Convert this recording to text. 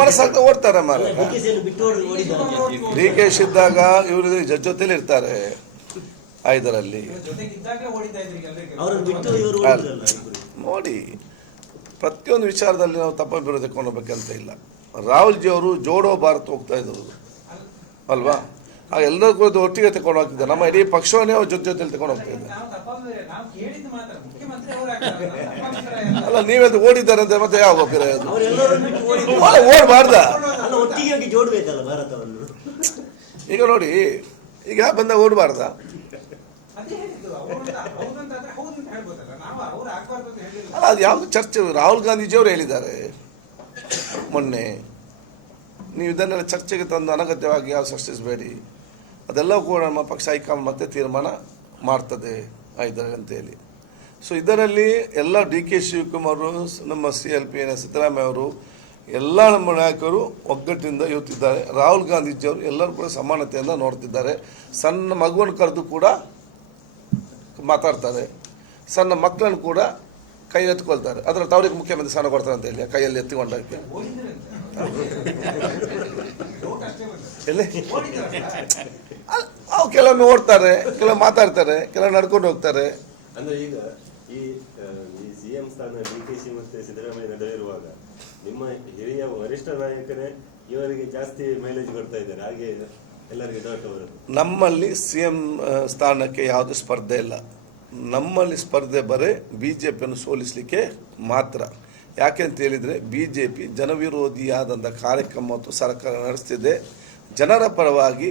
ಮನಸ್ಸಾಗ್ತಾ ಓಡ್ತಾರೆ ಮಾರ. D K she ಇದ್ದಾಗ ಇವರು ಜೊತೆಲಿ ಇರ್ತಾರೆ ಇದರಲ್ಲಿ ನೋಡಿ. ಪ್ರತಿಯೊಂದು ವಿಚಾರದಲ್ಲಿ ನಾವು ತಪ್ಪ ವಿರೋಧ ಕೊಂಡೋಗ್ಬೇಕಂತ ಇಲ್ಲ. ರಾಹುಲ್ ಜಿ ಅವರು ಜೋಡೋ ಭಾರತ್ ಹೋಗ್ತಾ ಇದ್ರು ಅಲ್ವಾ, ಆಗ ಎಲ್ಲರೂ ಕೂಡ ಒಟ್ಟಿಗೆ ತಗೊಂಡು ಹೋಗ್ತಿದ್ದೆ. ನಮ್ಮ ಇಡೀ ಪಕ್ಷವನ್ನೇ ಅವ್ರು ಜೊತೆಲಿ ತಗೊಂಡು ಹೋಗ್ತಾ ಇದ್ದೆ. ಅಲ್ಲ ನೀವೆಂದು ಓಡಿದ್ದಾರೆ ಅಂತ ಮತ್ತೆ ಯಾವ ಓಡಬಾರ್ದ? ಈಗ ನೋಡಿ, ಈಗ ಬಂದ ಓಡಬಾರ್ದ? ಅಲ್ಲ ಅದು ಯಾವ್ದು ಚರ್ಚೆ? ರಾಹುಲ್ ಗಾಂಧೀಜಿಯವರು ಹೇಳಿದ್ದಾರೆ ಮೊನ್ನೆ, ನೀವು ಇದನ್ನೆಲ್ಲ ಚರ್ಚೆಗೆ ತಂದು ಅನಗತ್ಯವಾಗಿ ಯಾವ ಸೃಷ್ಟಿಸಬೇಡಿ, ಅದೆಲ್ಲವೂ ಕೂಡ ನಮ್ಮ ಪಕ್ಷ ಹೈಕಮಾಂಡ್ ಮತ್ತೆ ತೀರ್ಮಾನ ಮಾಡ್ತದೆ ಅಂತೇಳಿ. ಸೊ ಇದರಲ್ಲಿ ಎಲ್ಲ ಡಿ ಕೆ ಶಿವಕುಮಾರ್, ನಮ್ಮ CLP ಸಿದ್ದರಾಮಯ್ಯ ಅವರು, ಎಲ್ಲ ನಮ್ಮ ನಾಯಕರು ಒಗ್ಗಟ್ಟಿನಿಂದ ಇವತ್ತಿದ್ದಾರೆ. ರಾಹುಲ್ ಗಾಂಧೀಜಿಯವರು ಎಲ್ಲರೂ ಕೂಡ ಸಮಾನತೆಯಿಂದ ನೋಡ್ತಿದ್ದಾರೆ. ಸಣ್ಣ ಮಗುವನ್ನು ಕರೆದು ಕೂಡ ಮಾತಾಡ್ತಾರೆ, ಸಣ್ಣ ಮಕ್ಕಳನ್ನು ಕೂಡ ಕೈ ಎತ್ಕೊಳ್ತಾರೆ. ಅದರ ತವರಿಗೆ ಮುಖ್ಯಮಂತ್ರಿ ಸ್ಥಾನ ಕೊಡ್ತಾರೆ ಅಂತ ಹೇಳಿ ಕೈಯಲ್ಲಿ ಎತ್ತಿಕೊಂಡಕ್ಕೆ ಕೆಲವೊಮ್ಮೆ ಓಡ್ತಾರೆ, ಕೆಲವು ಮಾತಾಡ್ತಾರೆ, ಕೆಲವು ನಡ್ಕೊಂಡು ಹೋಗ್ತಾರೆ. ಅಂದ್ರೆ ಈಗ ಈ CM ಸ್ಥಾನ DK ಶಿ ಮತ್ತೆ ಸಿದ್ದರಾಮಯ್ಯ ನಡುವೆ ಇರುವಾಗ ನಿಮ್ಮ ಹಿರಿಯ ವರಿಷ್ಠ ನಾಯಕರೇ ಇವರಿಗೆ ಜಾಸ್ತಿ ಮೈಲೇಜ್ ಕೊಡ್ತಾ ಇದ್ದಾರೆ, ಹಾಗೆ ಎಲ್ಲರಿಗೆ ದೊಡ್ಡವರು. ನಮ್ಮಲ್ಲಿ CM ಸ್ಥಾನಕ್ಕೆ ಯಾವುದು ಸ್ಪರ್ಧೆ ಇಲ್ಲ. ನಮ್ಮಲ್ಲಿ ಸ್ಪರ್ಧೆ ಬರೀ BJಪಿಯನ್ನು ಸೋಲಿಸಲಿಕ್ಕೆ ಮಾತ್ರ. ಯಾಕೆಂತ ಹೇಳಿದರೆ BJP ಜನವಿರೋಧಿಯಾದಂಥ ಕಾರ್ಯಕ್ರಮ ಮತ್ತು ಸರ್ಕಾರ ನಡೆಸ್ತಿದೆ. ಜನರ ಪರವಾಗಿ